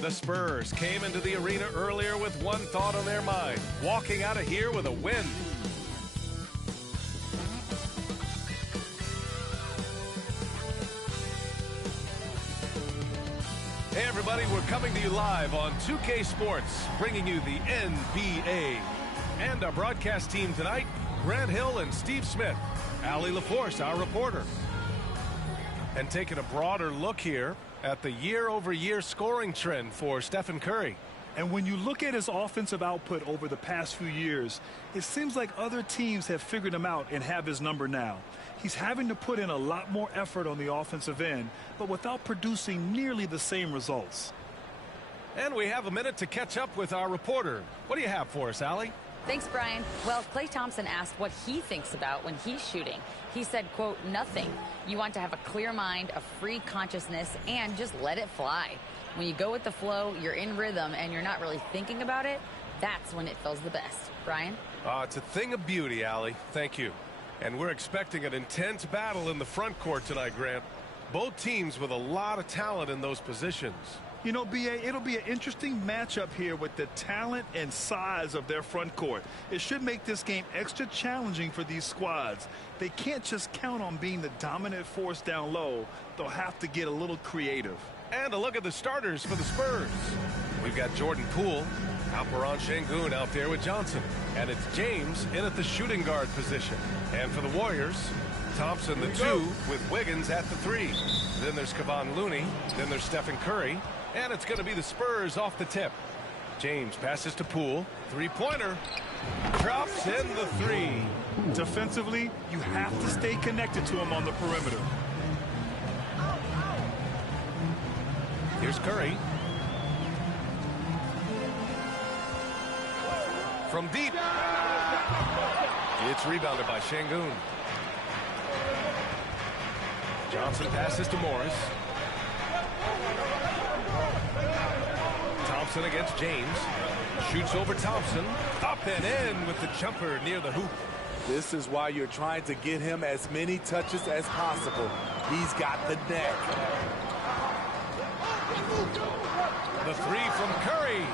The Spurs came into the arena earlier with one thought on their mind, walking out of here with a win. Hey everybody, we're coming to you live on 2K Sports, bringing you the NBA. And our broadcast team tonight, Grant Hill and Steve Smith. Allie LaForce, our reporter. And taking a broader look here at the year-over-year scoring trend for Stephen Curry. And when you look at his offensive output over the past few years, it seems like other teams have figured him out and have his number now. He's having to put in a lot more effort on the offensive end, but without producing nearly the same results. And we have a minute to catch up with our reporter. What do you have for us, Allie? Thanks, Brian. Well, Klay Thompson asked what he thinks about when he's shooting. He said, quote, nothing. You want to have a clear mind, a free consciousness, and just let it fly. When you go with the flow, you're in rhythm, and you're not really thinking about it, that's when it feels the best. Brian? It's a thing of beauty, Allie. Thank you. And we're expecting an intense battle in the front court tonight, Grant. Both teams with a lot of talent in those positions. You know, B.A., it'll be an interesting matchup here with the talent and size of their front court. It should make this game extra challenging for these squads. They can't just count on being the dominant force down low. They'll have to get a little creative. And a look at the starters for the Spurs. We've got Jordan Poole, Alperen Sengun out there with Johnson. And it's James in at the shooting guard position. And for the Warriors, Thompson the 2 with Wiggins at the 3. Then there's Kevon Looney. Then there's Stephen Curry. And it's going to be the Spurs off the tip. James passes to Poole. Three-pointer. Drops in the 3. Defensively, you have to stay connected to him on the perimeter. Here's Curry. From deep. It's rebounded by Sengun. Johnson passes to Morris. Thompson against James. Shoots over Thompson. Up and in with the jumper near the hoop. This is why you're trying to get him as many touches as possible. He's got the neck. The 3 from Curry.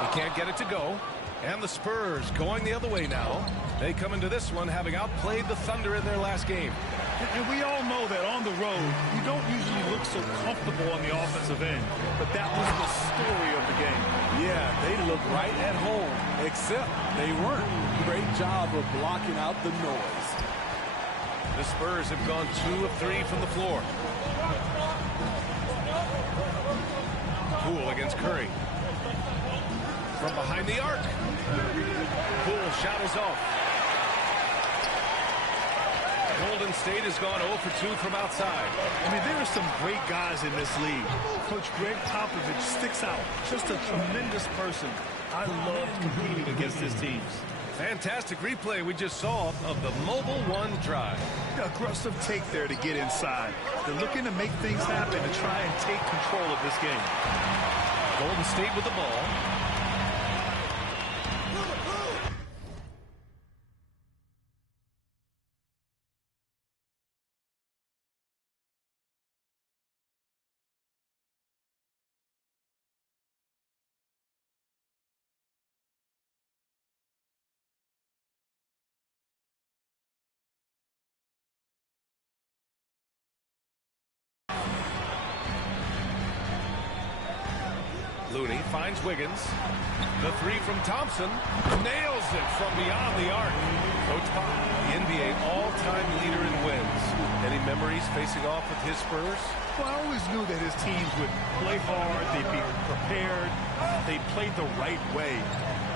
He can't get it to go. And the Spurs going the other way now. They come into this one having outplayed the Thunder in their last game. And we all know that on the road, you don't usually look so comfortable on the offensive end. But that was the story of the game. Yeah, they look right at home, except they weren't. Great job of blocking out the noise. The Spurs have gone 2 of 3 from the floor. Poole against Curry. From behind the arc. Poole shot is off. Golden State has gone 0 for 2 from outside. I mean, there are some great guys in this league. Coach Greg Popovich sticks out. Just a tremendous person. I love competing against his teams. Fantastic replay we just saw of the Mobile One drive. Aggressive take there to get inside. They're looking to make things happen to try and take control of this game. Golden State with the ball. Looney finds Wiggins. The 3 from Thompson. Nails it from beyond the arc. Coach Pop, the NBA all-time leader in wins. Any memories facing off with his Spurs? Well, I always knew that his teams would play hard, they'd be prepared, they played the right way.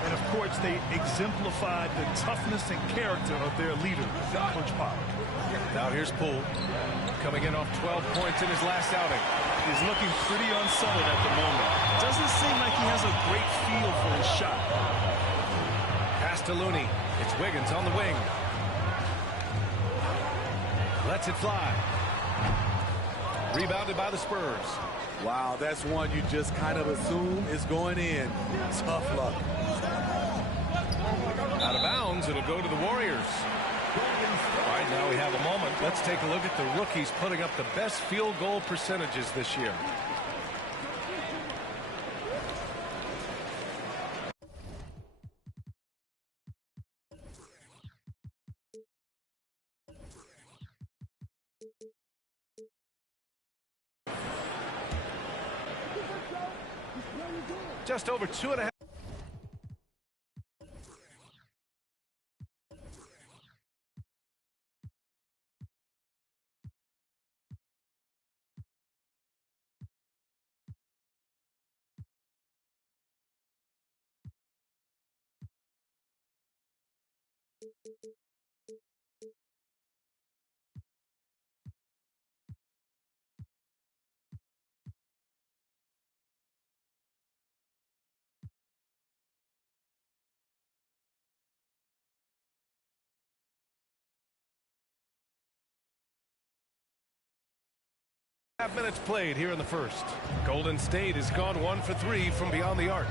And, of course, they exemplified the toughness and character of their leader, Coach Pop. Now here's Poole, coming in off 12 points in his last outing. He's looking pretty unsettled at the moment. Doesn't seem like he has a great feel for his shot. Pass to Looney. It's Wiggins on the wing. Lets it fly. Rebounded by the Spurs. Wow, that's one you just kind of assume is going in. Tough luck. Out of bounds, it'll go to the Warriors. All right, now we have a moment. Let's take a look at the rookies putting up the best field goal percentages this year. Just over 2.5. Minutes played here in the first. Golden State has gone 1 for 3 from beyond the arc.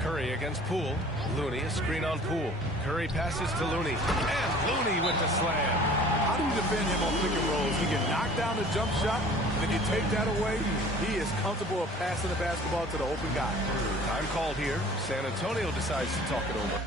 Curry against Poole. Looney, a screen on Poole. Curry passes to Looney. And Looney with the slam. How do you defend him on pick and rolls? He can knock down the jump shot, and if you take that away, he is comfortable of passing the basketball to the open guy. Time called here. San Antonio decides to talk it over.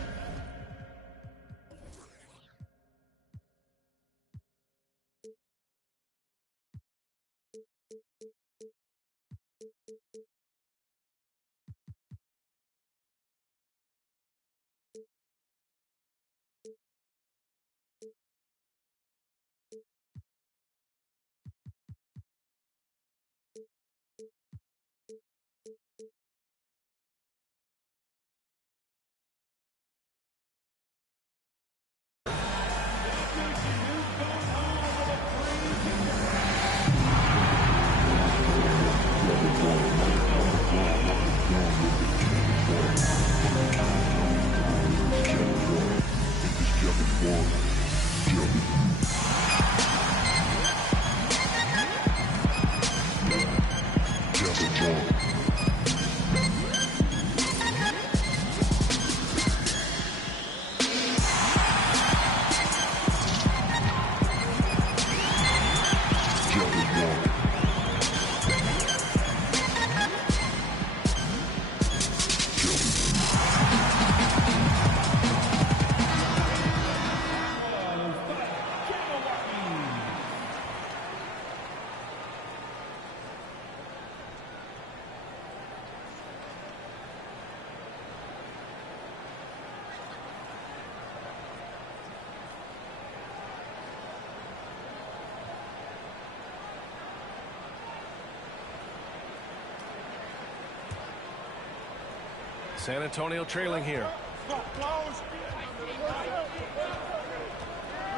San Antonio trailing here.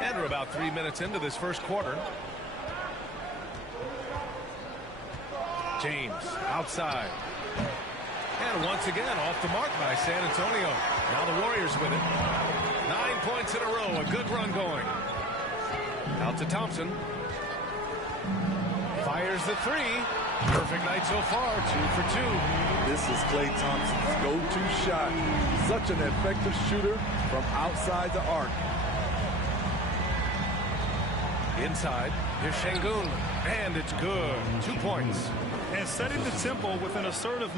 And we're about 3 minutes into this first quarter. James outside. And once again off the mark by San Antonio. Now the Warriors with it. 9 points in a row. A good run going. Out to Thompson. Fires the three. Perfect night so far. 2 for 2. This is Klay Thompson's go-to shot. Such an effective shooter from outside the arc. Inside, here's Şengün, and it's good. 2 points. And setting the tempo with an assertive...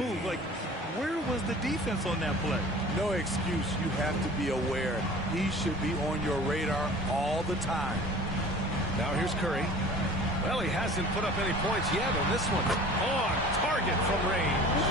move. Like, where was the defense on that play? No excuse. You have to be aware. He should be on your radar all the time. Now here's Curry. Well, he hasn't put up any points yet on this one. On target from range.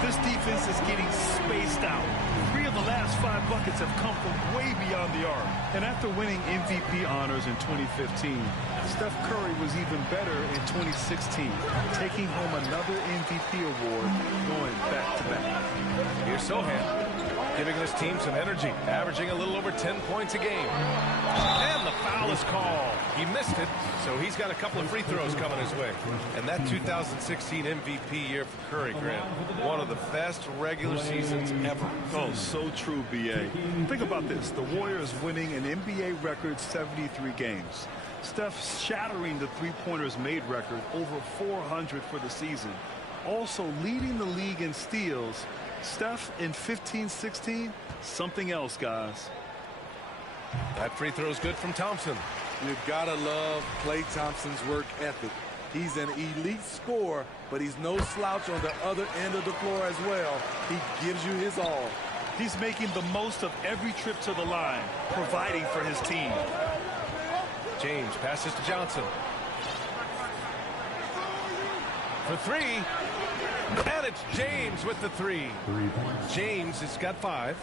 This This defense is getting spaced out. 3 of the last 5 buckets have come from way beyond the arc. And after winning MVP honors in 2015, Steph Curry was even better in 2016, taking home another MVP award, going back-to-back. Here's Sohan, giving this team some energy, averaging a little over 10 points a game. And the foul is called. He missed it, so he's got a couple of free throws coming his way. And that 2016 MVP year for Curry, Grant, one of the best regular seasons ever. Oh, so true, B.A. Think about this. The Warriors winning an NBA record 73 games. Steph shattering the three-pointers made record, over 400 for the season. Also leading the league in steals. Steph in 15-16, something else, guys. That free throw is good from Thompson. You've got to love Klay Thompson's work ethic. He's an elite scorer, but he's no slouch on the other end of the floor as well. He gives you his all. He's making the most of every trip to the line, providing for his team. James passes to Johnson. For 3. And it's James with the 3. James has got 5.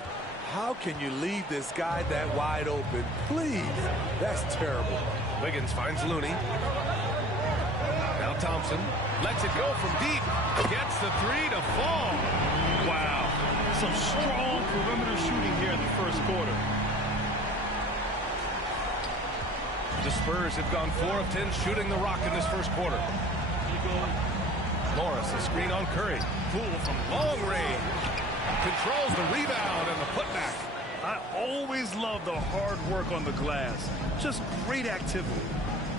How can you leave this guy that wide open? Please. That's terrible. Wiggins finds Looney. Now Thompson lets it go from deep. Gets the 3 to fall. Wow. Some strong perimeter shooting here in the first quarter. The Spurs have gone 4 of 10 shooting the rock in this first quarter. Morris, a screen on Curry. Poole from long range. Controls the rebound and the putback. I always love the hard work on the glass. Just great activity.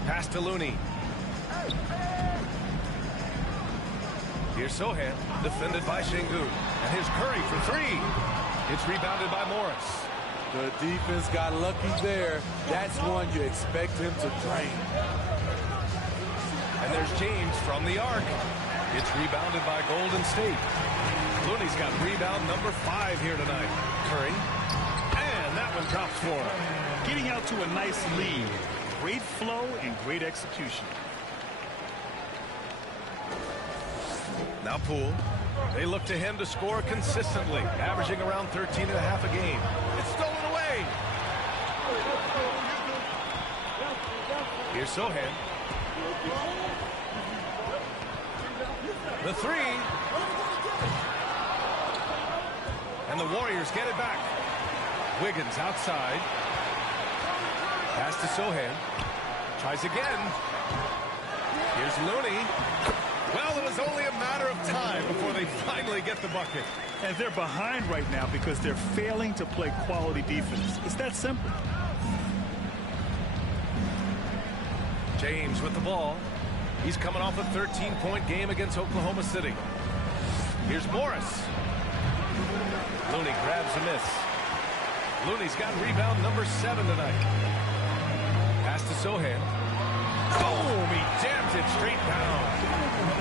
Pass to Looney. Here's Sohan, defended by Şengün. And here's Curry for 3. It's rebounded by Morris. The defense got lucky there. That's one you expect him to drain. And there's James from the arc. It's rebounded by Golden State. Looney's got rebound number 5 here tonight. Curry. And that one drops for him. Getting out to a nice lead. Great flow and great execution. Now Poole. They look to him to score consistently, averaging around 13 and a half a game. It's stolen away. Here's Sohan. The 3. And the Warriors get it back. Wiggins outside. Pass to Sohan. Tries again. Here's Looney. Well, it was only a matter of time before they finally get the bucket. And they're behind right now because they're failing to play quality defense. It's that simple. James with the ball. He's coming off a 13-point game against Oklahoma City. Here's Morris. Looney grabs a miss. Looney's got rebound number 7 tonight. Pass to Sohan. Boom! He jams it straight down.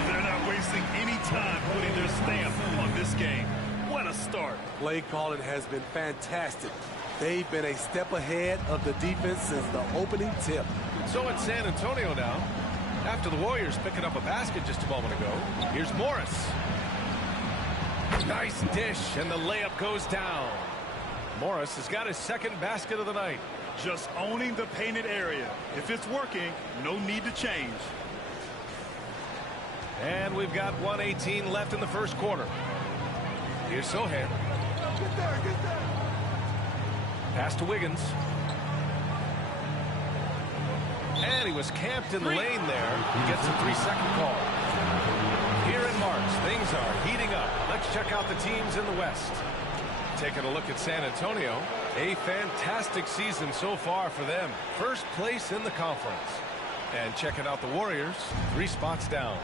They're not wasting any time putting their stamp on this game. What a start. Play calling has been fantastic. They've been a step ahead of the defense since the opening tip. So it's San Antonio now. After the Warriors picking up a basket just a moment ago. Here's Morris. Nice dish, and the layup goes down. Morris has got his second basket of the night. Just owning the painted area. If it's working, no need to change. And we've got 1:18 left in the first quarter. Here's Sohan. Pass to Wiggins. And he was camped in the lane there. He gets a 3-second call. Here in March, things are heating up. Let's check out the teams in the West. Taking a look at San Antonio. A fantastic season so far for them. First place in the conference. And checking out the Warriors, 3 spots down.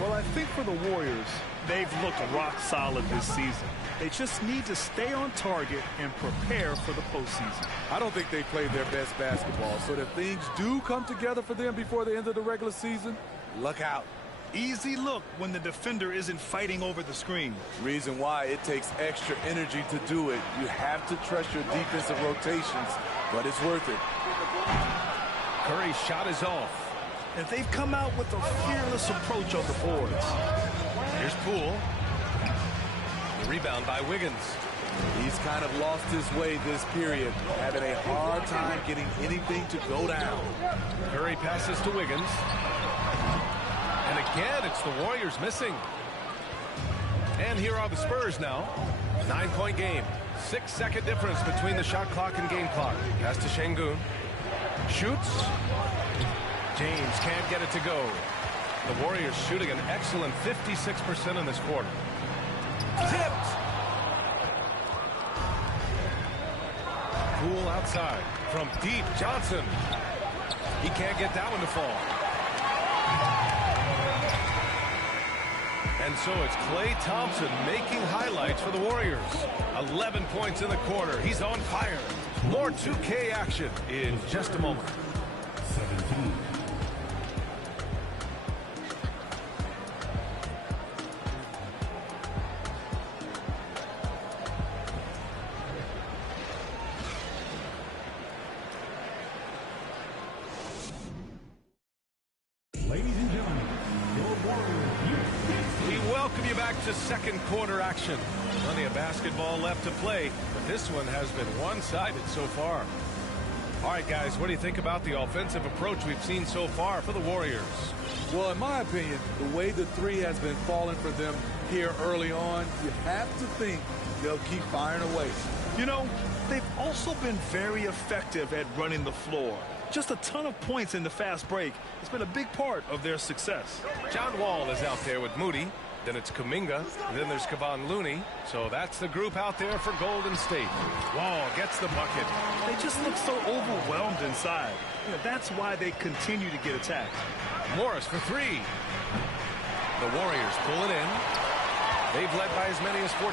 Well, I think for the Warriors, they've looked rock solid this season. They just need to stay on target and prepare for the postseason. I don't think they played their best basketball, so if things do come together for them before the end of the regular season, look out. Easy look when the defender isn't fighting over the screen. Reason why it takes extra energy to do it. You have to trust your defensive rotations, but it's worth it. Curry's shot is off. And they've come out with a fearless approach on the boards. Here's Poole. The rebound by Wiggins. He's kind of lost his way this period, having a hard time getting anything to go down. Curry passes to Wiggins. And again, it's the Warriors missing. And here are the Spurs now. 9-point game. 6-second difference between the shot clock and game clock. Pass to Şengün. Shoots. James can't get it to go. The Warriors shooting an excellent 56% in this quarter. Tipped. Poole outside. From deep, Johnson. He can't get that one to fall. And so it's Klay Thompson making highlights for the Warriors. 11 points in the quarter. He's on fire. More 2K action in just a moment. 17. Ladies and gentlemen, your Warriors. We welcome you back to second quarter action. Plenty of basketball left to play, but this one has been one-sided so far. All right, guys, what do you think about the offensive approach we've seen so far for the Warriors? Well, in my opinion, the way the three has been falling for them here early on, you have to think they'll keep firing away. You know, they've also been very effective at running the floor. Just a ton of points in the fast break. It's been a big part of their success. John Wall is out there with Moody. Then it's Kuminga. And then there's Kevon Looney. So that's the group out there for Golden State. Wall gets the bucket. They just look so overwhelmed inside. You know, that's why they continue to get attacked. Morris for three. The Warriors pull it in. They've led by as many as 14.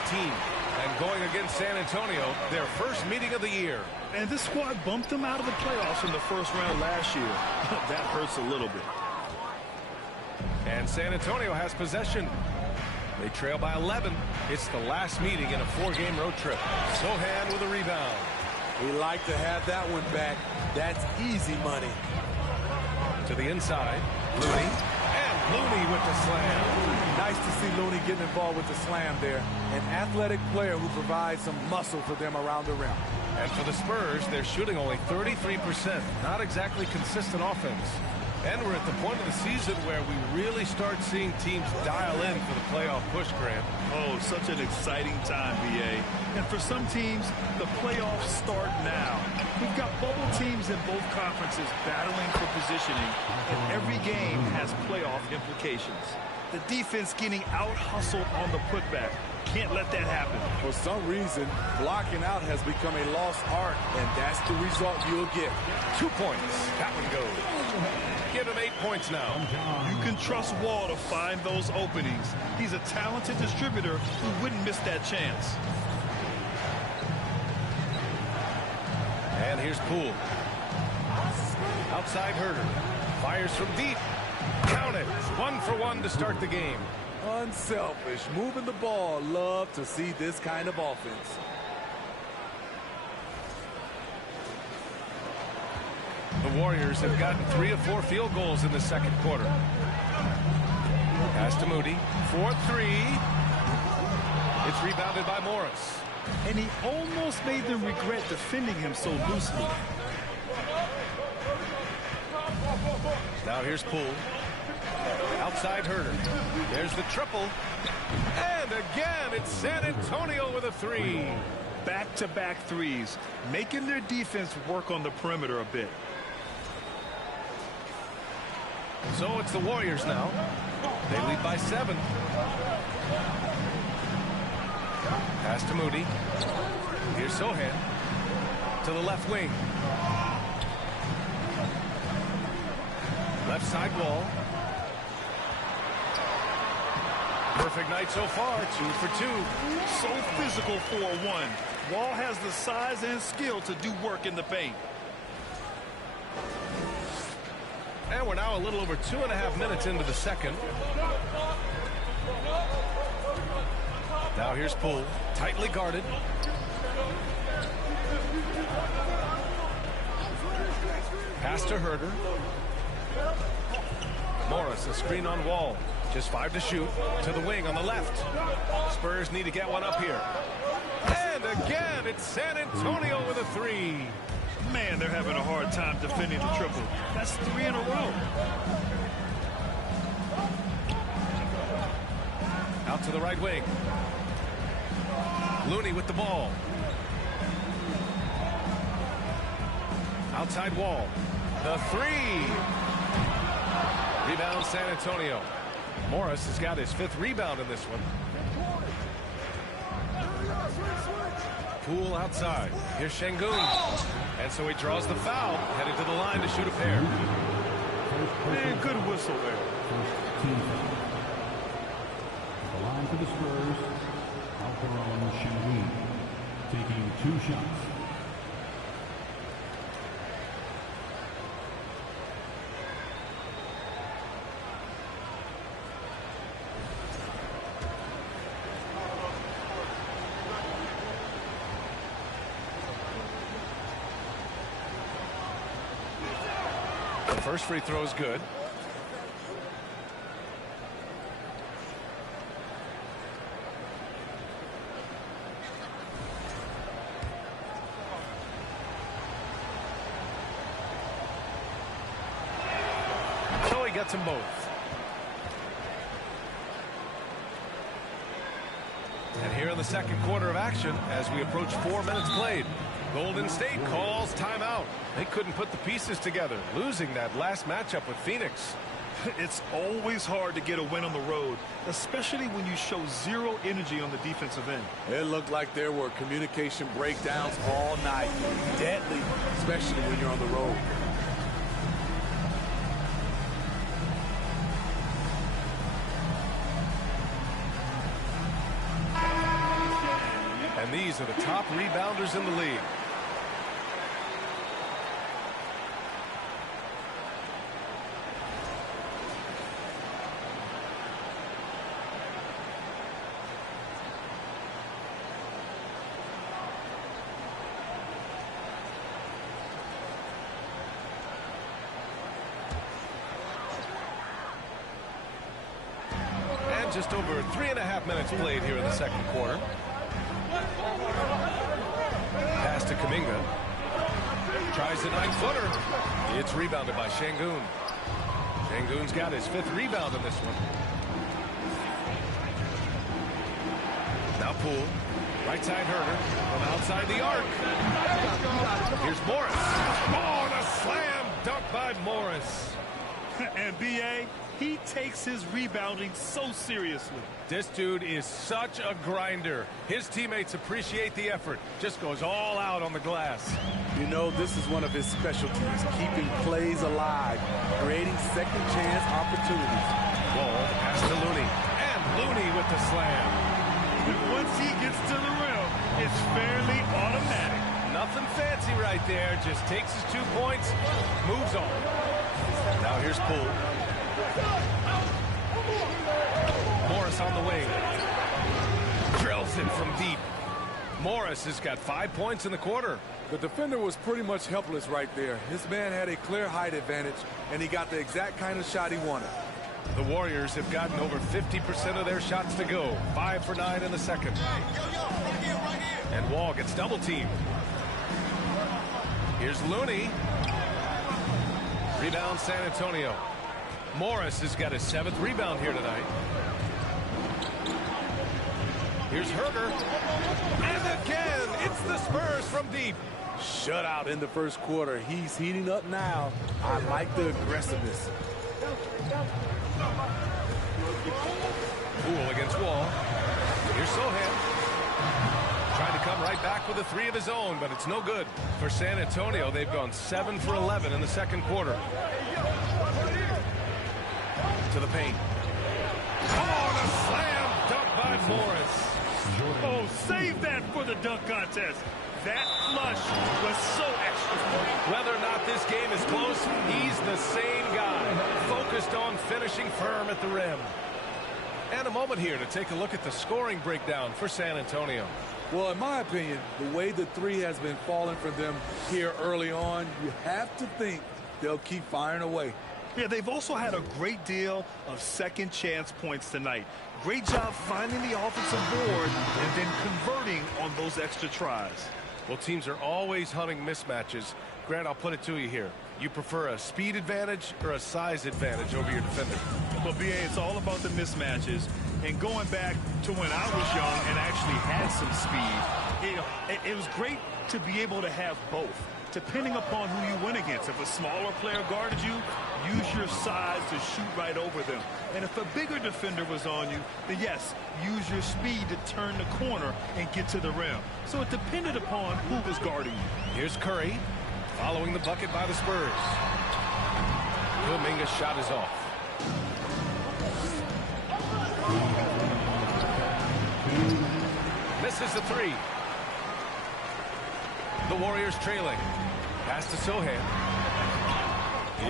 And going against San Antonio, their first meeting of the year. And this squad bumped them out of the playoffs in the first round last year. That hurts a little bit. And San Antonio has possession. They trail by 11. It's the last meeting in a 4-game road trip. Sohan with a rebound. We like to have that one back. That's easy money. To the inside. Looney. And Looney with the slam. Nice to see Looney getting involved with the slam there. An athletic player who provides some muscle for them around the rim. And for the Spurs, they're shooting only 33%. Not exactly consistent offense. And we're at the point of the season where we really start seeing teams dial in for the playoff push, Grant. Oh, such an exciting time, B.A. And for some teams, the playoffs start now. We've got bubble teams in both conferences battling for positioning, and every game has playoff implications. The defense getting out-hustled on the putback. Can't let that happen. For some reason, blocking out has become a lost art, and that's the result you'll get. 2 points. That one goes. Give him 8 points now. You can trust Wall to find those openings. He's a talented distributor who wouldn't miss that chance. And here's Poole. Outside Herter. Fires from deep. Count it. 1 for 1 to start the game. Unselfish, moving the ball. Love to see this kind of offense. The Warriors have gotten 3 of 4 field goals in the second quarter. Pass to Moody. 4-3. It's rebounded by Morris. And he almost made them regret defending him so loosely. Now here's Poole. Outside Herter. There's the triple. And again, it's San Antonio with a 3. Back-to-back threes, making their defense work on the perimeter a bit. So it's the Warriors now. They lead by 7. Pass to Moody. Here's Sohan. To the left wing. Left side Wall. Perfect night so far. 2 for 2. So physical for a 1. Wall has the size and skill to do work in the paint. And we're now a little over 2.5 minutes into the second. Now here's Poole. Tightly guarded. Pass to Herter. Morris, a screen on Wall. Just 5 to shoot. To the wing on the left. Spurs need to get one up here. And again, it's San Antonio with a 3. Man, they're having a hard time defending the triple. That's 3 in a row. Out to the right wing. Looney with the ball. Outside wall. The 3. Rebound San Antonio. Morris has got his 5th rebound in this one. Poole outside. Here's Şengün. And so he draws the foul. Headed to the line to shoot a pair. Man, good whistle there. The line for the Spurs, Alperon Şengün, taking 2 shots. First free throw is good. So he gets them both. And here in the second quarter of action, as we approach 4 minutes played, Golden State calls timeout. They couldn't put the pieces together, losing that last matchup with Phoenix. It's always hard to get a win on the road, especially when you show zero energy on the defensive end. It looked like there were communication breakdowns all night. Deadly, especially when you're on the road. And these are the top rebounders in the league. And just over 3.5 minutes played here in the second quarter. Pass to Kuminga. Tries the 9-footer. It's rebounded by Şengün. Şengün's got his 5th rebound in this one. Now Poole. Right side Herder. From outside the arc. Here's Morris. Oh, and a slam dunk by Morris. And B.A., he takes his rebounding so seriously. This dude is such a grinder. His teammates appreciate the effort. Just goes all out on the glass. You know, this is one of his specialties, keeping plays alive, creating second chance opportunities. Wall pass to Looney. And Looney with the slam. Once he gets to the rim, it's fairly automatic. Nothing fancy right there. Just takes his 2 points, moves on. Now here's Poole. Morris on the wing. Drills it from deep. Morris has got 5 points in the quarter. The defender was pretty much helpless right there. His man had a clear height advantage, and he got the exact kind of shot he wanted. The Warriors have gotten over 50% of their shots to go. 5 for 9 in the second. And Wall gets double teamed. Here's Looney. Rebound San Antonio. Morris has got his 7th rebound here tonight. Here's Herder. And again, it's the Spurs from deep. Shutout in the first quarter. He's heating up now. I like the aggressiveness. Poole against Wall. Here's Sohan. Trying to come right back with a 3 of his own, but it's no good. For San Antonio, they've gone 7 for 11 in the second quarter. To the paint. Oh, and a slam dunk by Morris. Oh, save that for the dunk contest. That flush was so extra. Whether or not this game is close, he's the same guy, focused on finishing firm at the rim. And a moment here to take a look at the scoring breakdown for San Antonio. Well, in my opinion, the way the 3 has been falling for them here early on, you have to think they'll keep firing away. Yeah, they've also had a great deal of second chance points tonight. Great job finding the offensive board and then converting on those extra tries. Well, teams are always hunting mismatches. Grant, I'll put it to you here. You prefer a speed advantage or a size advantage over your defender? Well, BA, it's all about the mismatches. And going back to when I was young and actually had some speed, it was great to be able to have both, depending upon who you went against. If a smaller player guarded you, use your size to shoot right over them. And if a bigger defender was on you, then yes, use your speed to turn the corner and get to the rim. So it depended upon who was guarding you. Here's Curry, following the bucket by the Spurs. Kuminga's shot is off. Misses the three. The Warriors trailing. Pass to Sohan.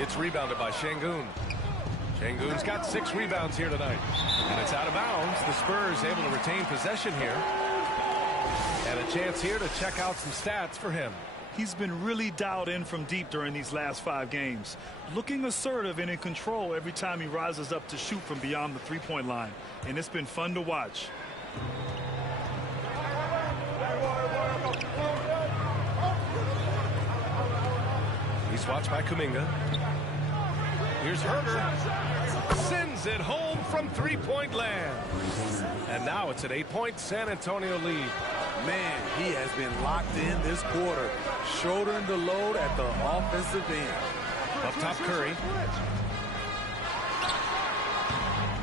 It's rebounded by Şengün. Şengün's got 6 rebounds here tonight. And it's out of bounds. The Spurs able to retain possession here. And a chance here to check out some stats for him. He's been really dialed in from deep during these last 5 games. Looking assertive and in control every time he rises up to shoot from beyond the three-point line. And it's been fun to watch. He's watched by Kuminga. Here's Herter. Sends it home from three-point land. And now it's an 8-point San Antonio lead. Man, he has been locked in this quarter, shouldering the load at the offensive end. Up top, Curry.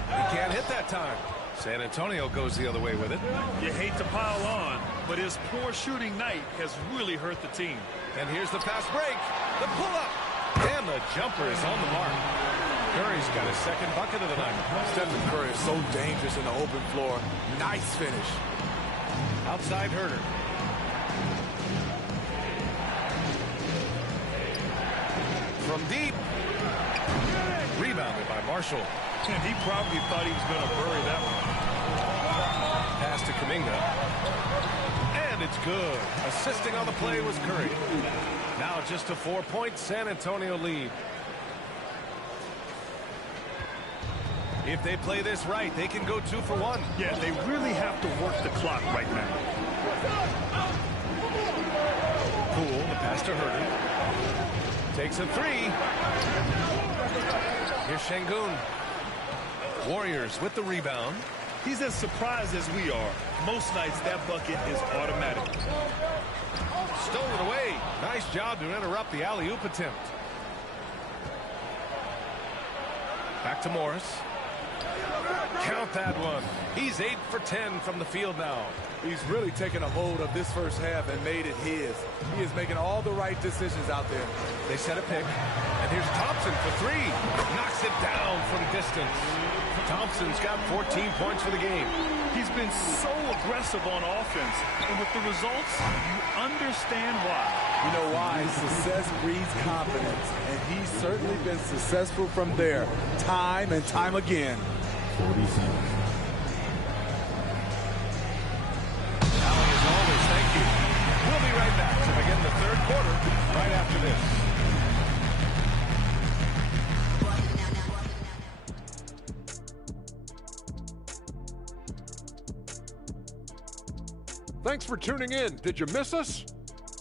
He can't hit that time. San Antonio goes the other way with it. You hate to pile on, but his poor shooting night has really hurt the team. And here's the fast break. The pull-up. And the jumper is on the mark. Curry's got his second bucket of the night. Stephen Curry is so dangerous in the open floor. Nice finish. Outside Herter. From deep. Rebounded by Marshall. And he probably thought he was going to bury that one. Pass to Kuminga. And it's good. Assisting on the play was Curry. Now just a 4-point San Antonio lead. If they play this right, they can go 2 for 1. Yeah, they really have to work the clock right now. Poole, the pass to Herter. Takes a 3. Here's Şengün. Warriors with the rebound. He's as surprised as we are. Most nights that bucket is automatic. Stolen away. Nice job to interrupt the alley-oop attempt. Back to Morris. Count that one. He's 8 for 10 from the field now. He's really taken a hold of this first half and made it his. He is making all the right decisions out there. They set a pick. And here's Thompson for 3. Knocks it down from distance. Thompson's got 14 points for the game. He's been so aggressive on offense. And with the results, you understand why. You know why? Success breeds confidence. And he's certainly been successful from there, time and time again. 47. Allie, as always, thank you. We'll be right back to begin the third quarter right after this. Thanks for tuning in. Did you miss us?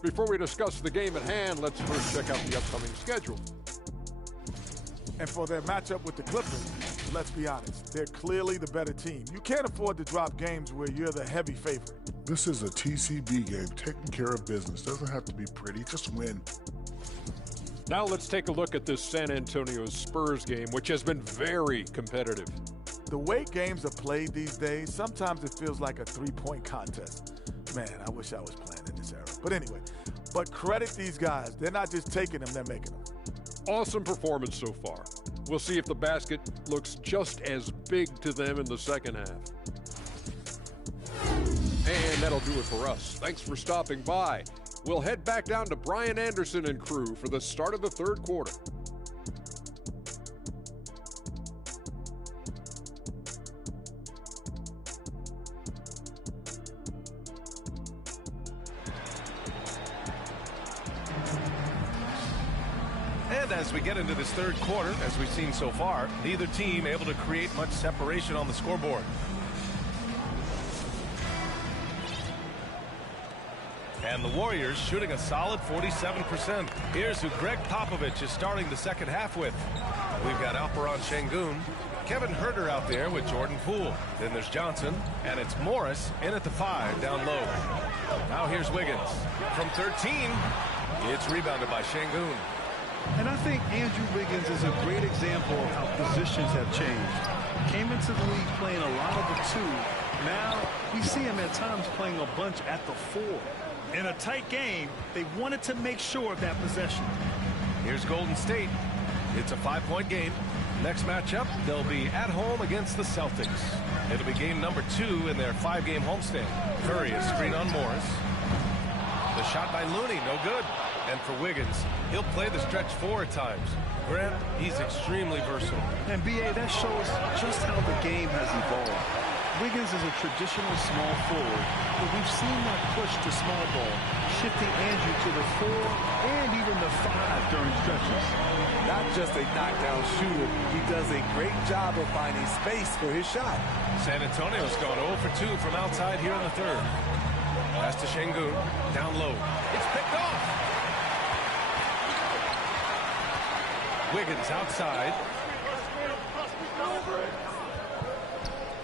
Before we discuss the game at hand, let's first check out the upcoming schedule. And for their matchup with the Clippers, let's be honest, they're clearly the better team. You can't afford to drop games where you're the heavy favorite. This is a TCB game, taking care of business. Doesn't have to be pretty, just win. Now let's take a look at this San Antonio Spurs game, which has been very competitive. The way games are played these days, sometimes it feels like a three-point contest. Man, I wish I was playing in this era. But anyway, but credit these guys. They're not just taking them, they're making them. Awesome performance so far. We'll see if the basket looks just as big to them in the second half. And that'll do it for us. Thanks for stopping by. We'll head back down to Brian Anderson and crew for the start of the third quarter. And as we get into this third quarter, as we've seen so far, neither team able to create much separation on the scoreboard. And the Warriors shooting a solid 47%. Here's who Greg Popovich is starting the second half with. We've got Alperen Sengun, Kevin Huerter out there with Jordan Poole. Then there's Johnson, and it's Morris in at the 5 down low. Now here's Wiggins. From 13, it's rebounded by Sengun. And I think Andrew Wiggins is a great example of how positions have changed. Came into the league playing a lot of the 2. Now we see him at times playing a bunch at the 4. In a tight game, they wanted to make sure of that possession. Here's Golden State. It's a 5-point game. Next matchup, they'll be at home against the Celtics. It'll be game number 2 in their 5-game homestand. Curry is screen on Morris. The shot by Looney, no good. And for Wiggins, he'll play the stretch 4 at times. Grant, he's extremely versatile. And B.A., that shows just how the game has evolved. Wiggins is a traditional small forward, but we've seen that push to small ball, shifting Andrew to the 4 and even the 5 during stretches. Not just a knockdown shooter, he does a great job of finding space for his shot. San Antonio's gone 0 for 2 from outside here in the third. Pass to Sengun, down low. It's picked off. Wiggins outside.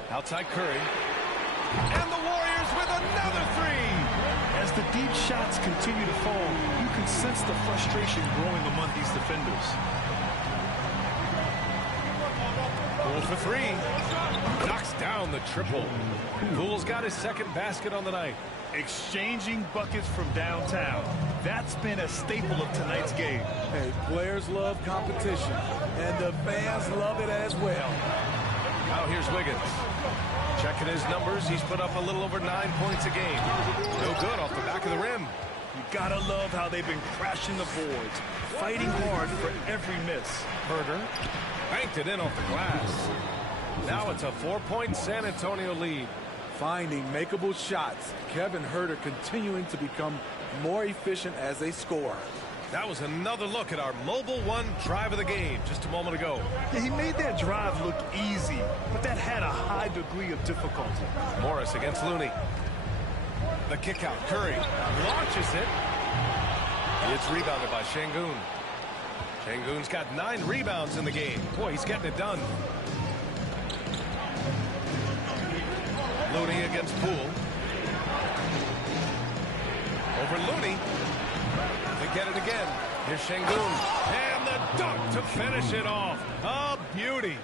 Outside Curry. And the Warriors with another 3. As the deep shots continue to fall, you can sense the frustration growing among these defenders. Poole for 3. Knocks down the triple. Poole's got his second basket on the night. Exchanging buckets from downtown. That's been a staple of tonight's game. Hey, players love competition, and the fans love it as well. Now here's Wiggins. Checking his numbers, he's put up a little over 9 points a game. No good off the back of the rim. You gotta love how they've been crashing the boards, fighting hard for every miss. Huerter banked it in off the glass. Now it's a 4-point San Antonio lead. Finding makeable shots. Kevin Huerter continuing to become more efficient as a scorer. That was another look at our Mobile One drive of the game just a moment ago. Yeah, he made that drive look easy, but that had a high degree of difficulty. Morris against Looney. The kick out. Curry launches it. It's rebounded by Sengun. Sengun's got 9 rebounds in the game. Boy, he's getting it done. Looney against Poole. Over Looney. They get it again. Here's Sengun. And the dunk to finish it off. A beauty.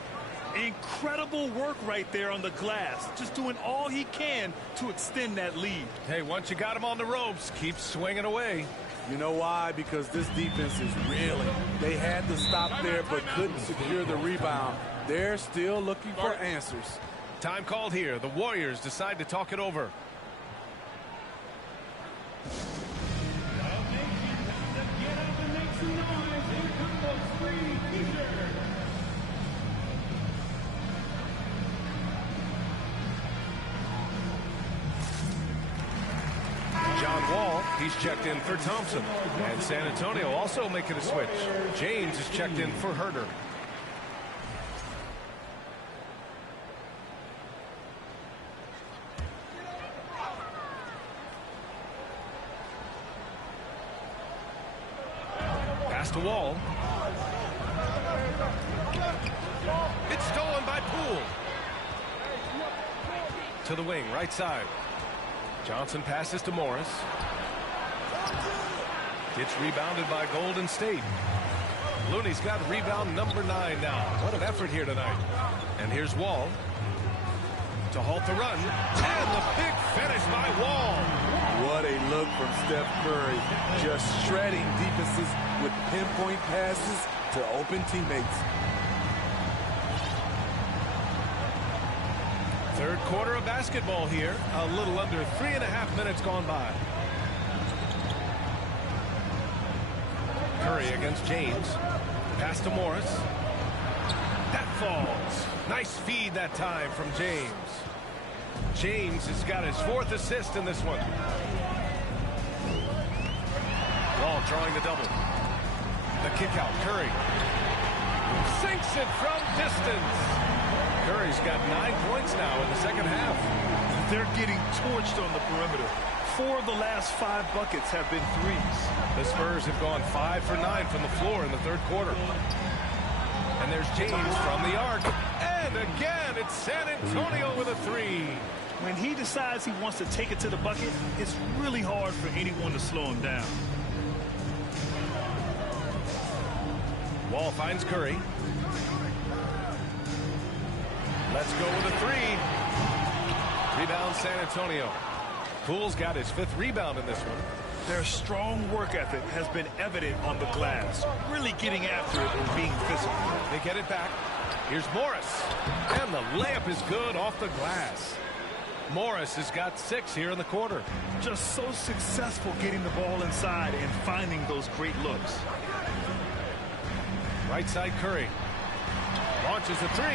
Incredible work right there on the glass. Just doing all he can to extend that lead. Hey, once you got him on the ropes, keep swinging away. You know why? Because this defense is reeling. They had to stop there but couldn't secure the rebound. They're still looking for answers. Time called here. The Warriors decide to talk it over. John Wall, he's checked in for Thompson. And San Antonio also making a switch. James is checked in for Huerter. Pass to Wall. It's stolen by Poole. To the wing, right side. Johnson passes to Morris. Gets rebounded by Golden State. Looney's got rebound number 9 now. What an effort here tonight. And here's Wall to halt the run. And the big finish by Wall. What a look from Steph Curry. Just shredding defenses with pinpoint passes to open teammates. Third quarter of basketball here. A little under 3.5 minutes gone by. Curry against James. Pass to Morris. That falls. Nice feed that time from James. James has got his 4th assist in this one. Wall drawing the double. the kick out. Curry sinks it from distance. Curry's got 9 points now in the second half. They're getting torched on the perimeter. 4 of the last 5 buckets have been threes. The Spurs have gone 5 for 9 from the floor in the third quarter. And there's James from the arc. And again, it's San Antonio with a 3. When he decides he wants to take it to the bucket, it's really hard for anyone to slow him down. Wall finds Curry. Let's go with a 3. Rebound San Antonio. Poole's got his 5th rebound in this one. Their strong work ethic has been evident on the glass, really getting after it and being physical. They get it back. Here's Morris. And the layup is good off the glass. Morris has got 6 here in the quarter. Just so successful getting the ball inside and finding those great looks. Right side Curry. Launches a 3.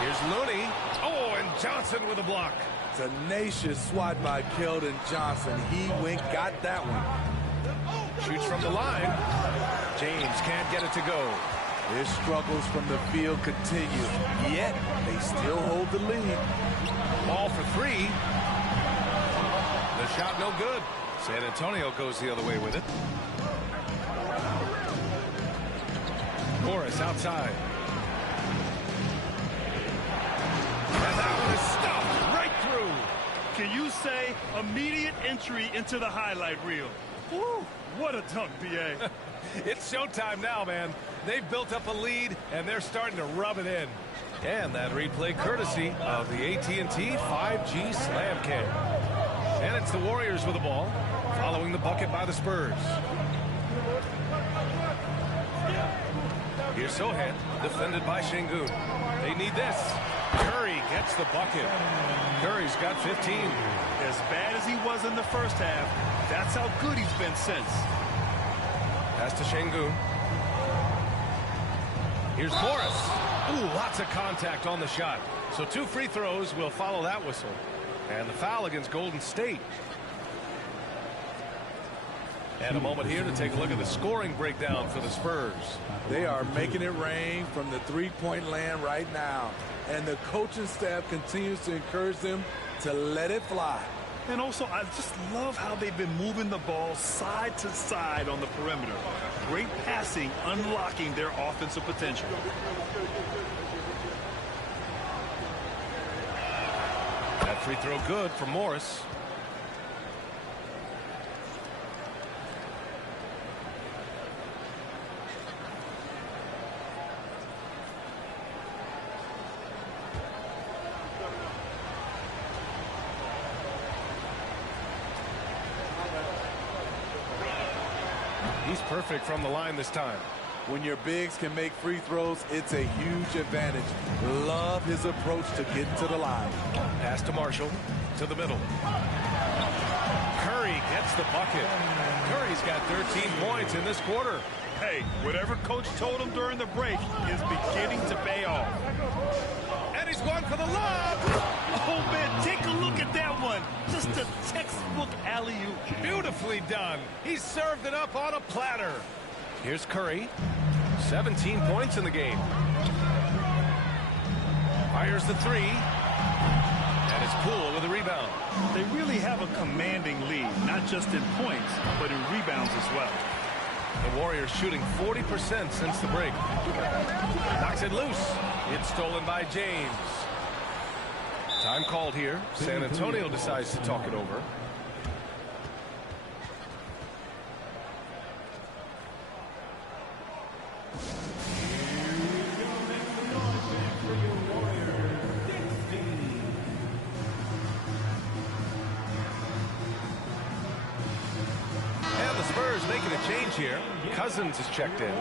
Here's Looney. Oh, and Johnson with a block. Tenacious swat by Keldon Johnson. He got that one. Shoots from the line. James can't get it to go. Their struggles from the field continue, yet they still hold the lead. Ball for 3. The shot no good. San Antonio goes the other way with it. Morris outside. And that one is stuffed right through. Can you say immediate entry into the highlight reel? Woo, what a dunk, B.A. It's showtime now, man. They've built up a lead, and they're starting to rub it in. And that replay courtesy of the AT&T 5G Slam Cam. And it's the Warriors with the ball, following the bucket by the Spurs. Here's Sohan, defended by Şengün. They need this. Curry gets the bucket. Curry's got 15. As bad as he was in the first half, that's how good he's been since. Pass to Şengün. Here's Morris. Ooh, lots of contact on the shot. So 2 free throws will follow that whistle. And the foul against Golden State. And a moment here to take a look at the scoring breakdown for the Spurs. They are making it rain from the three-point land right now. And the coaching staff continues to encourage them to let it fly. And also, I just love how they've been moving the ball side to side on the perimeter. Great passing, unlocking their offensive potential. That free throw good for Morris. He's perfect from the line this time. When your bigs can make free throws, it's a huge advantage. Love his approach to getting to the line. Pass to Marshall, to the middle. Curry gets the bucket. Curry's got 13 points in this quarter. Hey, whatever coach told him during the break is beginning to pay off. And he's going for the lob. Oh, man, take a look at that one. Just a textbook alley-oop. Beautifully done. He served it up on a platter. Here's Curry. 17 points in the game. Fires the 3. And it's Poole with a rebound. They really have a commanding lead, not just in points, but in rebounds as well. The Warriors shooting 40% since the break. Knocks it loose. It's stolen by James. Time called here. San Antonio decides to talk it over. And the Spurs making a change here. Cousins is checked in.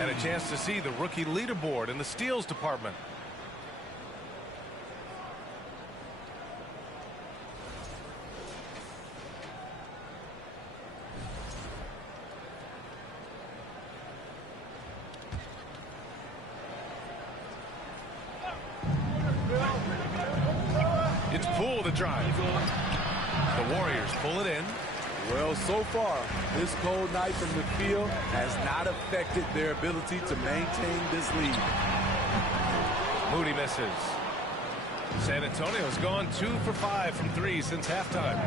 And a chance to see the rookie leaderboard in the steals department. It's Poole the drive. The Warriors pull it in. Well, so far, this cold night from the field has not affected their ability to maintain this lead. Moody misses. San Antonio's gone 2 for 5 from 3 since halftime.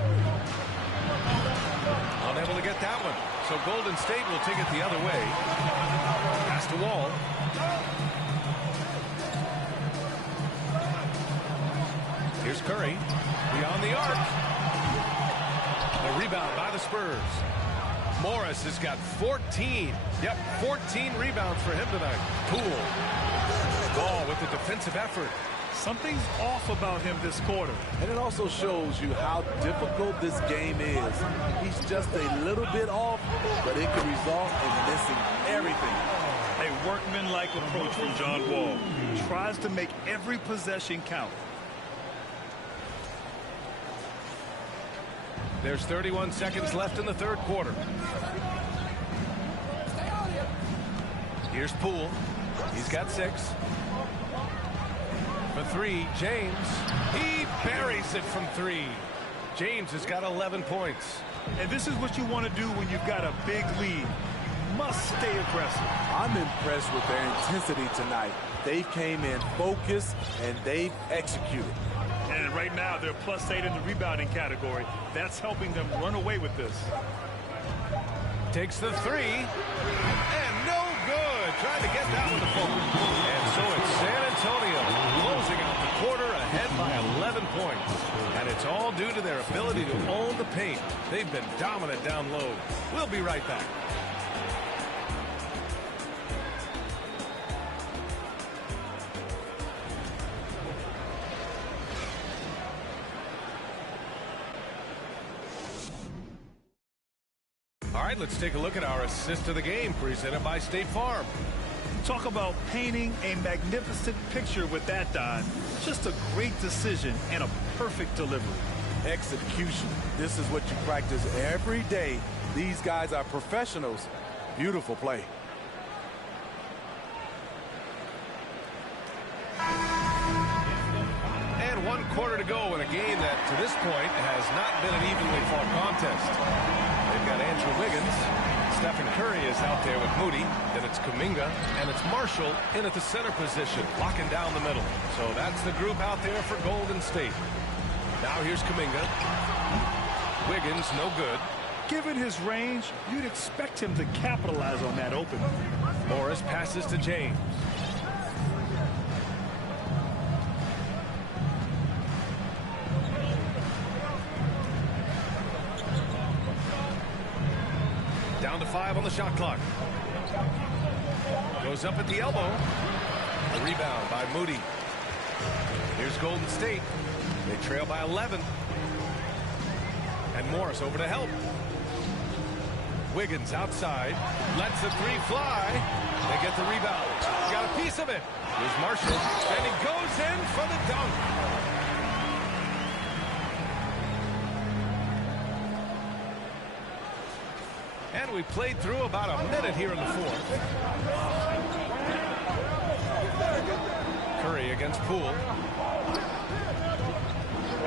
Unable to get that one. So Golden State will take it the other way. Pass to Wall. Here's Curry. Beyond the arc. The rebound by the Spurs. Morris has got 14. Yep, 14 rebounds for him tonight. Poole. Wall with the defensive effort. Something's off about him this quarter. And it also shows you how difficult this game is. He's just a little bit off, but it can result in missing everything. A workmanlike approach from John Wall. He tries to make every possession count. There's 31 seconds left in the third quarter. Here's Poole. He's got 6. For 3, James. He buries it from 3. James has got 11 points. And this is what you want to do when you've got a big lead. You must stay aggressive. I'm impressed with their intensity tonight. They came in focused and they've executed. And right now they're +8 in the rebounding category. That's helping them run away with this. Takes the 3. And no good. Trying to get that one to fall. And so it's San Antonio closing out the quarter ahead by 11 points. And it's all due to their ability to own the paint. They've been dominant down low. We'll be right back. All right, let's take a look at our assist of the game presented by State Farm. Talk about painting a magnificent picture with that, Don. Just a great decision and a perfect delivery. Execution. This is what you practice every day. These guys are professionals. Beautiful play. And 1 quarter to go in a game that, to this point, has not been an evenly fought contest. They've got Andrew Wiggins. Stephen Curry is out there with Moody. Then it's Kuminga. And it's Marshall in at the center position, locking down the middle. So that's the group out there for Golden State. Now here's Kuminga. Wiggins, no good. Given his range, you'd expect him to capitalize on that opening. Morris passes to James. Down to 5 on the shot clock. Goes up at the elbow. A rebound by Moody. Here's Golden State. They trail by 11. And Morris over to help. Wiggins outside. Lets the 3 fly. They get the rebound. Got a piece of it. Here's Marshall. And he goes in for the dunk. And we played through about a minute here in the fourth. Curry against Poole.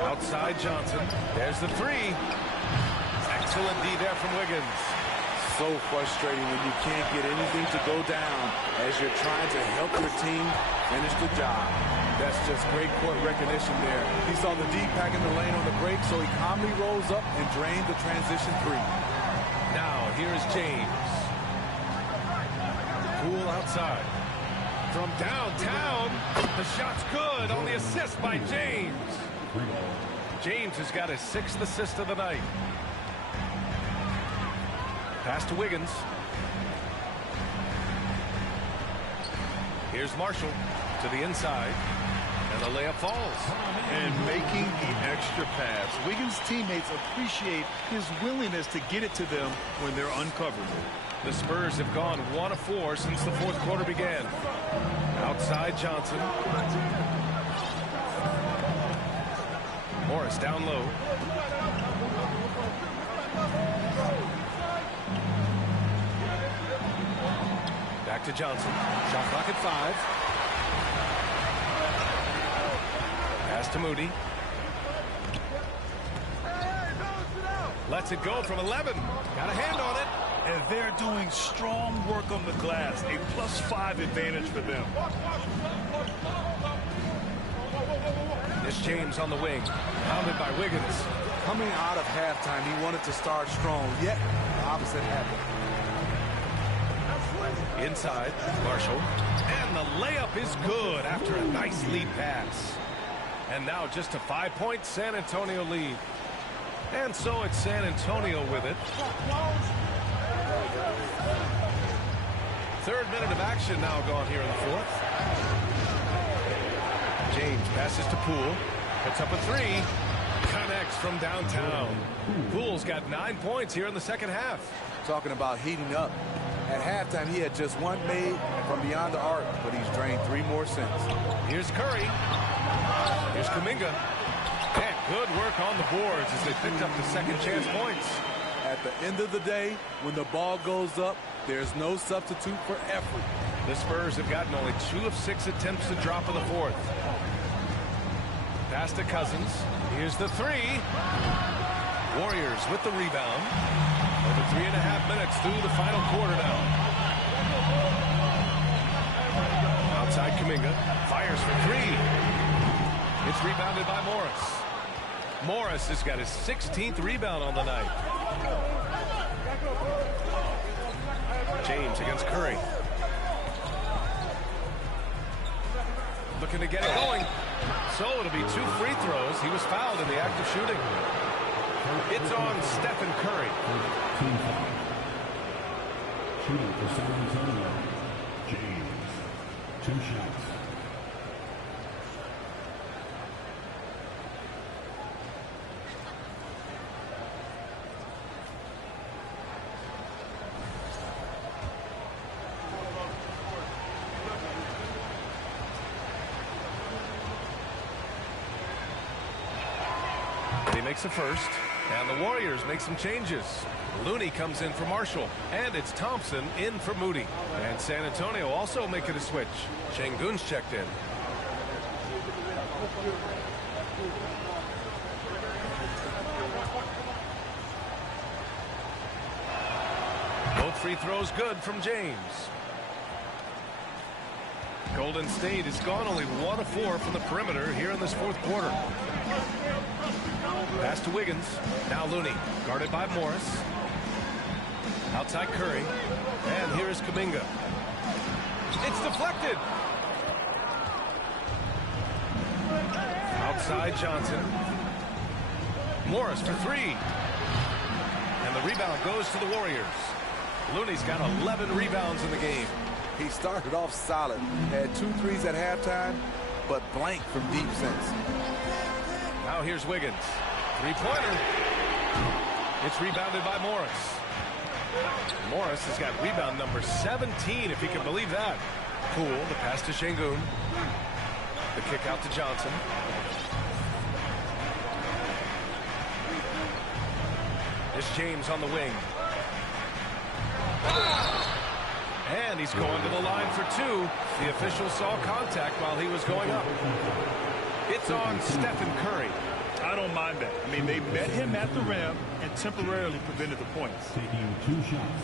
Outside Johnson. There's the 3. Excellent D there from Wiggins. So frustrating when you can't get anything to go down as you're trying to help your team finish the job. That's just great court recognition there. He saw the D pack in the lane on the break, so he calmly rolls up and drained the transition 3. Now here's James. Poole outside. From downtown, the shot's good on the assist by James. James has got his 6th assist of the night. Pass to Wiggins. Here's Marshall to the inside. And the layup falls. And making the extra pass. Wiggins' teammates appreciate his willingness to get it to them when they're uncovered. The Spurs have gone 1 of 4 since the fourth quarter began. Outside Johnson. Morris down low. Back to Johnson. Shot clock at 5. Pass to Moody. Lets it go from 11. Got a hand on it. And they're doing strong work on the glass. A +5 advantage for them. This James on the wing. Pounded by Wiggins. Coming out of halftime, he wanted to start strong, yet the opposite happened. Inside, Marshall. And the layup is good after a nice lead pass. And now just a 5-point San Antonio lead. And so it's San Antonio with it. Third minute of action now gone here in the fourth. James passes to Poole. Puts up a three. Connects from downtown. Poole's got 9 points here in the second half. Talking about heating up. At halftime, he had just one made from beyond the arc, but he's drained 3 more since. Here's Curry. Here's Kuminga. And good work on the boards as they picked up the second chance points. At the end of the day, when the ball goes up, there's no substitute for effort. The Spurs have gotten only 2 of 6 attempts to drop in the fourth. Pass to Cousins. Here's the three. Warriors with the rebound. Over 3.5 minutes through the final quarter now. Outside Kuminga. Fires for three. It's rebounded by Morris. Morris has got his 16th rebound on the night. James against Curry. Looking to get it going. So it'll be 2 free throws. He was fouled in the act of shooting. It's on Stephen Curry. Team foul. Shooting for San Antonio. James. 2 shots. He makes the first, and the Warriors make some changes. Looney comes in for Marshall, and it's Thompson in for Moody. And San Antonio also making a switch. Şengün's checked in. Both free throws good from James. Golden State has gone only 1 of 4 from the perimeter here in this fourth quarter. Pass to Wiggins. Now Looney, guarded by Morris. Outside Curry. And here is Kuminga. It's deflected. Outside Johnson. Morris for three. And the rebound goes to the Warriors. Looney's got 11 rebounds in the game. He started off solid, had 2 threes at halftime, but blank from deep since. Now here's Wiggins. Three-pointer. It's rebounded by Morris. Morris has got rebound number 17, if you can believe that. Poole, the pass to Şengün. The kick out to Johnson. It's James on the wing. And he's going to the line for 2. The official saw contact while he was going up. It's on Stephen Curry. I don't mind that. I mean, they met him at the rim and temporarily prevented the points. Taking 2 shots.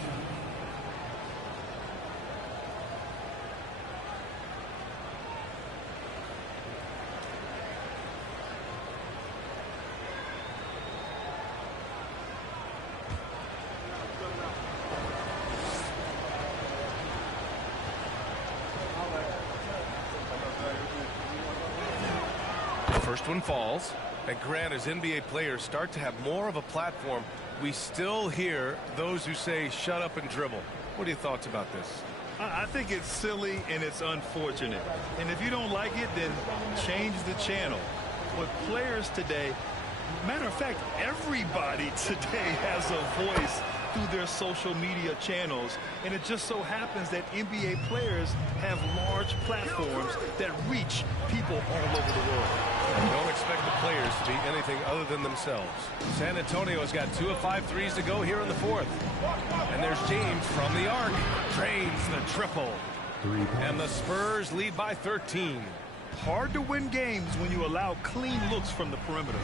First one falls. And Grant, as NBA players start to have more of a platform, we still hear those who say, shut up and dribble. What are your thoughts about this? I think it's silly and it's unfortunate. And if you don't like it, then change the channel. But players today, matter of fact, everybody today has a voice through their social media channels. And it just so happens that NBA players have large platforms that reach people all over the world. And don't expect the players to be anything other than themselves. San Antonio has got 2 of 5 threes to go here in the fourth. And there's James from the arc. Drains the triple. And the Spurs lead by 13. Hard to win games when you allow clean looks from the perimeter.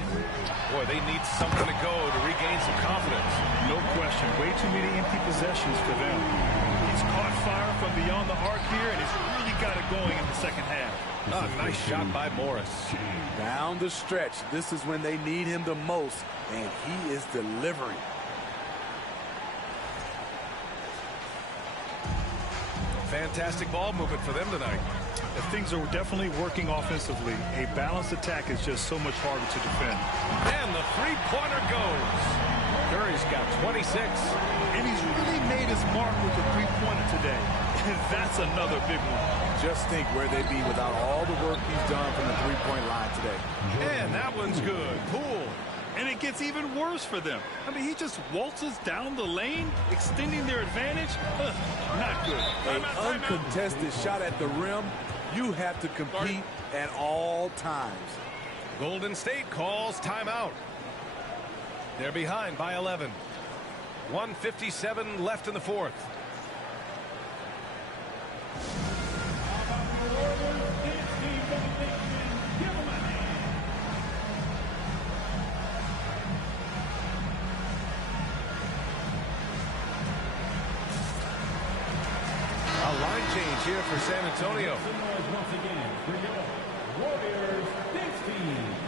Boy, they need somewhere to go to regain some confidence. No question. Way too many empty possessions for them. He's caught fire from beyond the arc here, and he's really got it going in the second half. Oh, nice shot by Morris. Down the stretch, this is when they need him the most, and he is delivering. Fantastic ball movement for them tonight. Things are definitely working offensively. A balanced attack is just so much harder to defend. And the three-pointer goes. Curry's got 26. And he's really made his mark with the three-pointer today. And that's another big one. Just think where they'd be without all the work he's done from the three-point line today. And that one's good. Poole. And it gets even worse for them. I mean, he just waltzes down the lane, extending their advantage. Not good. An uncontested shot at the rim. You have to compete at all times. Golden State calls timeout. They're behind by 11. 1:57 left in the fourth. A line change here for San Antonio. Once again, for your Warriors, destinies.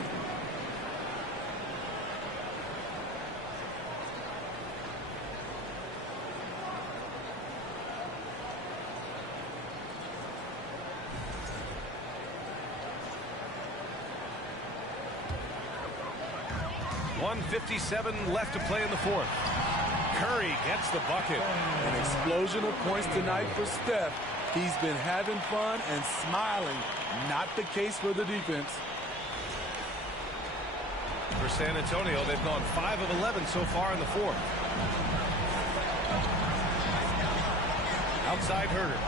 .157 left to play in the fourth. Curry gets the bucket. An explosion of points tonight for Steph. He's been having fun and smiling. Not the case for the defense. For San Antonio, they've gone 5 of 11 so far in the fourth. Outside Herter.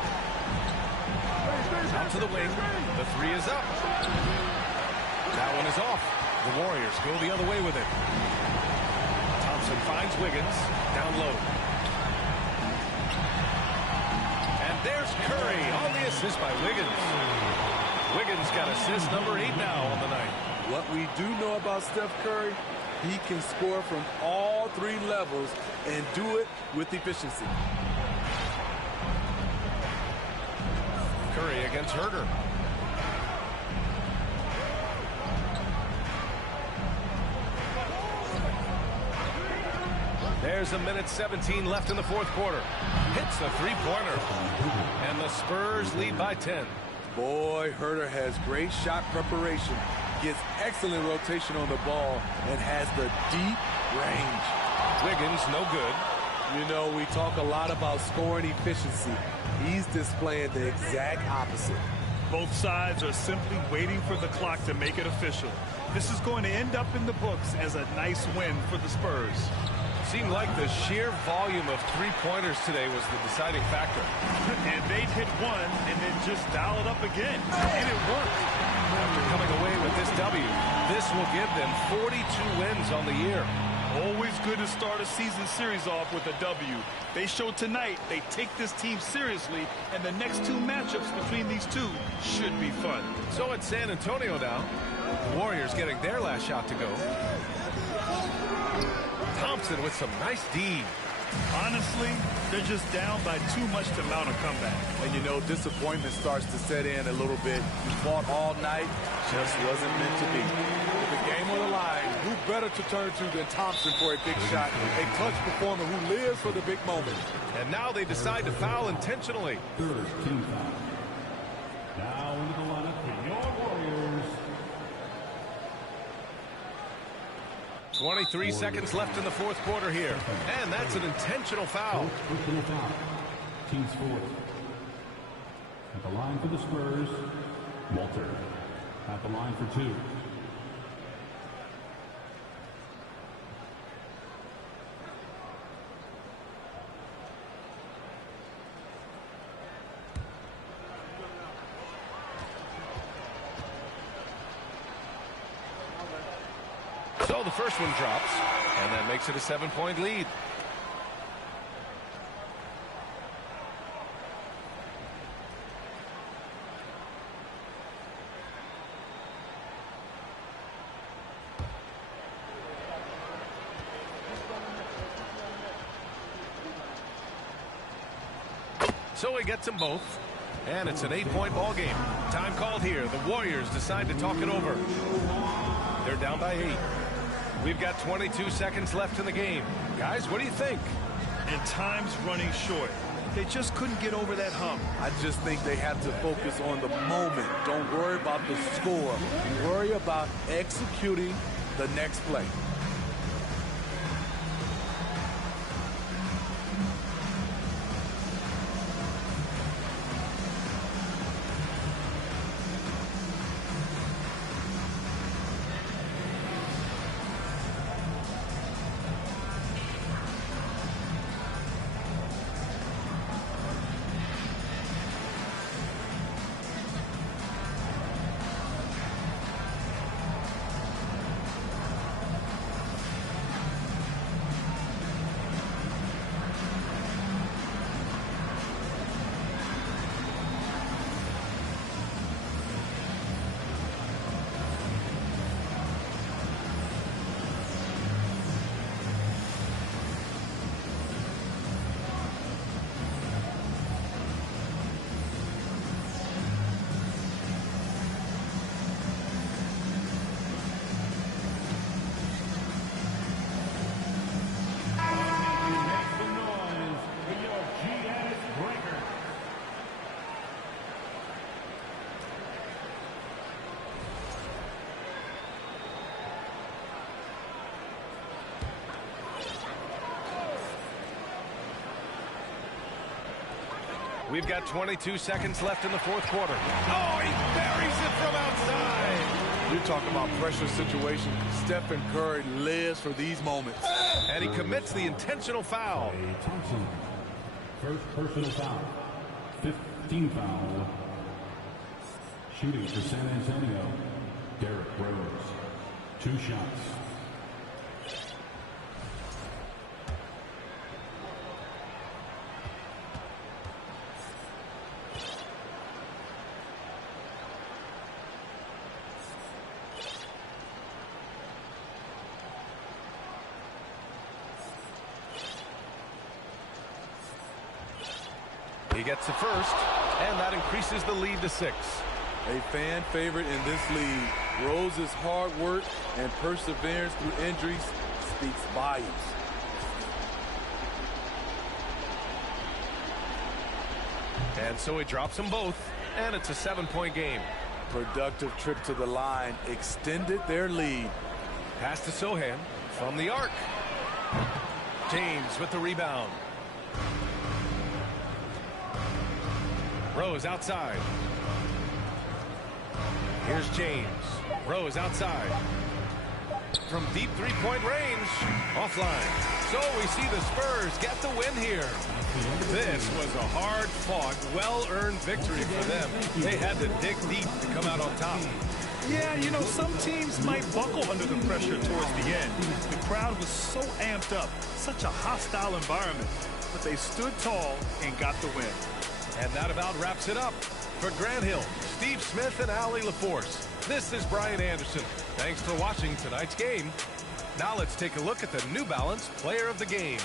Out to the wing. The three is up. That one is off. The Warriors go the other way with it. Thompson finds Wiggins down low. And there's Curry on the assist by Wiggins. Wiggins got assist number 8 now on the night. What we do know about Steph Curry, he can score from all 3 levels and do it with efficiency. Curry against Herter. There's a minute 17 left in the fourth quarter. Hits the three-pointer. And the Spurs lead by 10. Boy, Herter has great shot preparation, gets excellent rotation on the ball, and has the deep range. Wiggins, no good. You know, we talk a lot about scoring efficiency. He's displaying the exact opposite. Both sides are simply waiting for the clock to make it official. This is going to end up in the books as a nice win for the Spurs. Seemed like the sheer volume of three-pointers today was the deciding factor. And they'd hit one and then just dial it up again. And it worked. After coming away with this W, this will give them 42 wins on the year. Always good to start a season series off with a W. They showed tonight they take this team seriously, and the next 2 matchups between these two should be fun. So it's San Antonio now. The Warriors getting their last shot to go. Thompson with some nice D. Honestly, they're just down by too much to mount a comeback. And you know, disappointment starts to set in a little bit. You fought all night, just wasn't meant to be. With the game on the line, who better to turn to than Thompson for a big shot? A clutch performer who lives for the big moment. And now they decide to foul intentionally. Third team foul. Now into the lineup for your Warriors. 23 seconds left in the fourth quarter here. And that's an intentional foul. Personal foul. Team's fourth. At the line for the Spurs, Walter. At the line for 2. So the first one drops, and that makes it a 7-point lead. So he gets them both. And it's an 8-point ball game. Time called here. The Warriors decide to talk it over. They're down by 8. We've got 22 seconds left in the game. Guys, what do you think? And time's running short. They just couldn't get over that hump. I just think they have to focus on the moment. Don't worry about the score. Worry about executing the next play. We've got 22 seconds left in the fourth quarter. Oh, he buries it from outside. You're talking about pressure situation. Stephen Curry lives for these moments. And he commits the intentional foul. Klay Thompson. First personal foul. 15 foul. Shooting for San Antonio. Derrick Rose. 2 shots. He gets the first, and that increases the lead to 6. A fan favorite in this league. Rose's hard work and perseverance through injuries speaks volumes. And so he drops them both, and it's a 7-point game. Productive trip to the line extended their lead. Pass to Sohan from the arc. James with the rebound. Rose outside. Here's James. Rose outside. From deep three-point range. Offline. So we see the Spurs get the win here. This was a hard-fought, well-earned victory for them. They had to dig deep to come out on top. Yeah, you know, some teams might buckle under the pressure towards the end. The crowd was so amped up, such a hostile environment. But they stood tall and got the win. And that about wraps it up. For Grant Hill, Steve Smith, and Allie LaForce, this is Brian Anderson. Thanks for watching tonight's game. Now let's take a look at the New Balance Player of the Game.